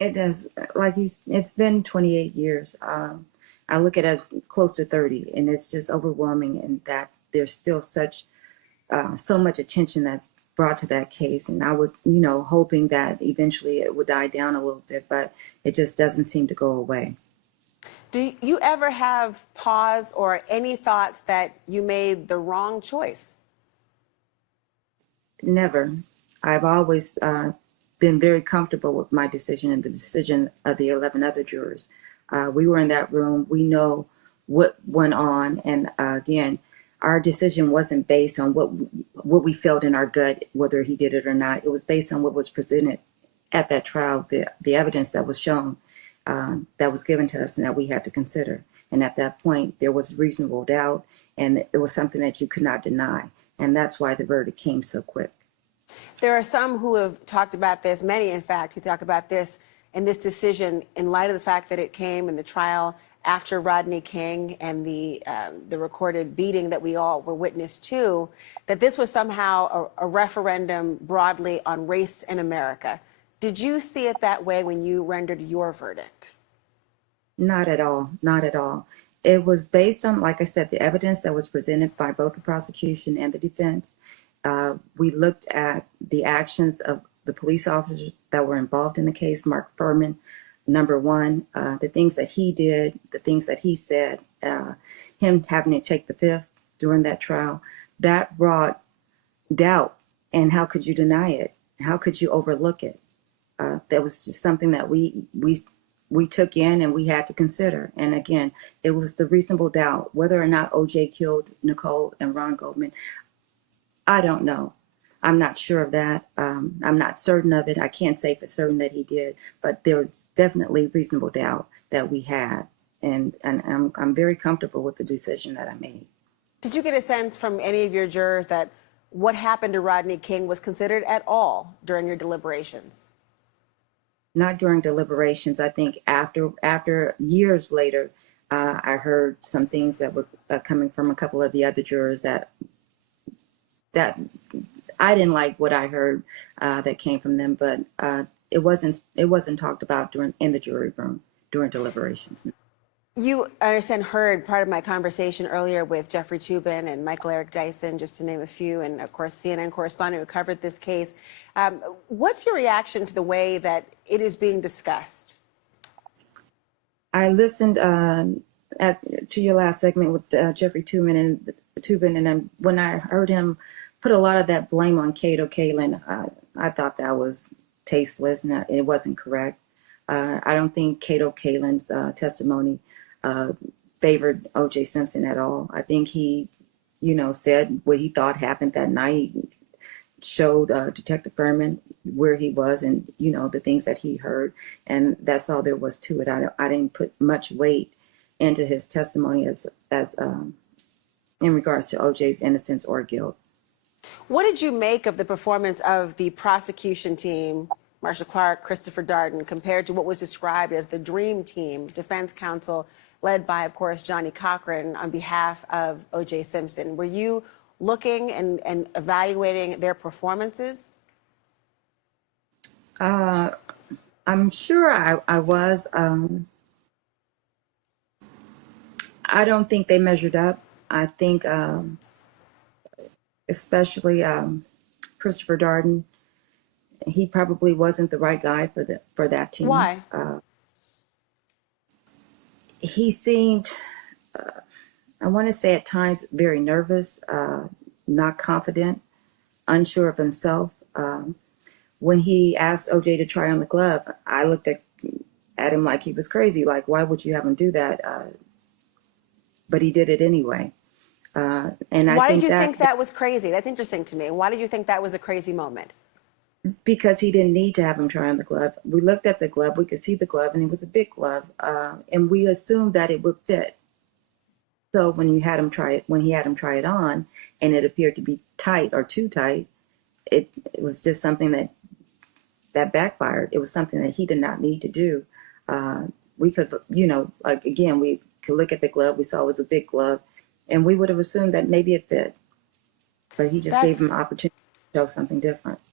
It does, it's been 28 years. I look at it as close to 30, and it's just overwhelming, and that there's still so much attention that's brought to that case. And I was, hoping that eventually it would die down a little bit, but it just doesn't seem to go away. Do you ever have pause or any thoughts that you made the wrong choice? Never. I've always been very comfortable with my decision and the decision of the 11 other jurors. We were in that room. We know what went on. And again, our decision wasn't based on what we felt in our gut, whether he did it or not. It was based on what was presented at that trial, the evidence that was shown, that was given to us and that we had to consider. And at that point, there was reasonable doubt, and it was something that you could not deny. And that's why the verdict came so quick. There are some who have talked about this, many in fact, who talk about this and this decision in light of the fact that it came in the trial after Rodney King and the recorded beating that we all were witness to, that this was somehow a referendum broadly on race in America. Did you see it that way when you rendered your verdict? Not at all. Not at all. It was based on, like I said, the evidence that was presented by both the prosecution and the defense. We looked at the actions of the police officers that were involved in the case. Mark Furman, number one, the things that he did, the things that he said, him having to take the fifth during that trial, that brought doubt. And how could you deny it? How could you overlook it? That was just something that we took in and we had to consider. And again, it was the reasonable doubt whether or not OJ killed Nicole and Ron Goldman. I don't know. I'm not sure of that. I'm not certain of it. I can't say for certain that he did, but there's definitely reasonable doubt that we had. And I'm very comfortable with the decision that I made. Did you get a sense from any of your jurors that what happened to Rodney King was considered at all during your deliberations? Not during deliberations. I think after years later, I heard some things that were coming from a couple of the other jurors that I didn't like what I heard that came from them, but it wasn't talked about in the jury room during deliberations. You, I understand, heard part of my conversation earlier with Jeffrey Toobin and Michael Eric Dyson, just to name a few, and of course CNN correspondent who covered this case. What's your reaction to the way that it is being discussed? I listened to your last segment with Jeffrey Toobin, and then when I heard him put a lot of that blame on Kato Kaelin, I thought that was tasteless and it wasn't correct. I don't think Kato Kaelin's testimony favored OJ Simpson at all. I think he, said what he thought happened that night, showed Detective Furman where he was and, the things that he heard. And that's all there was to it. I didn't put much weight into his testimony as in regards to OJ's innocence or guilt. What did you make of the performance of the prosecution team, Marcia Clark, Christopher Darden, compared to what was described as the dream team, defense counsel, led by, of course, Johnny Cochran on behalf of OJ Simpson? Were you looking and evaluating their performances? I'm sure I was. I don't think they measured up. I think especially Christopher Darden, he probably wasn't the right guy for that team. Why? He seemed, I want to say at times, very nervous, not confident, unsure of himself. When he asked OJ to try on the glove, I looked at him like he was crazy. Like, why would you have him do that? But he did it anyway. And why did you think that was crazy? That's interesting to me. Why did you think that was a crazy moment? Because he didn't need to have him try on the glove. We looked at the glove, we could see the glove, and it was a big glove, and we assumed that it would fit. So when he had him try it on, and it appeared to be tight or too tight, it was just something that backfired. It was something that he did not need to do. We could, again, we could look at the glove. We saw it was a big glove, and we would have assumed that maybe it fit. But he just gave him an opportunity to show something different.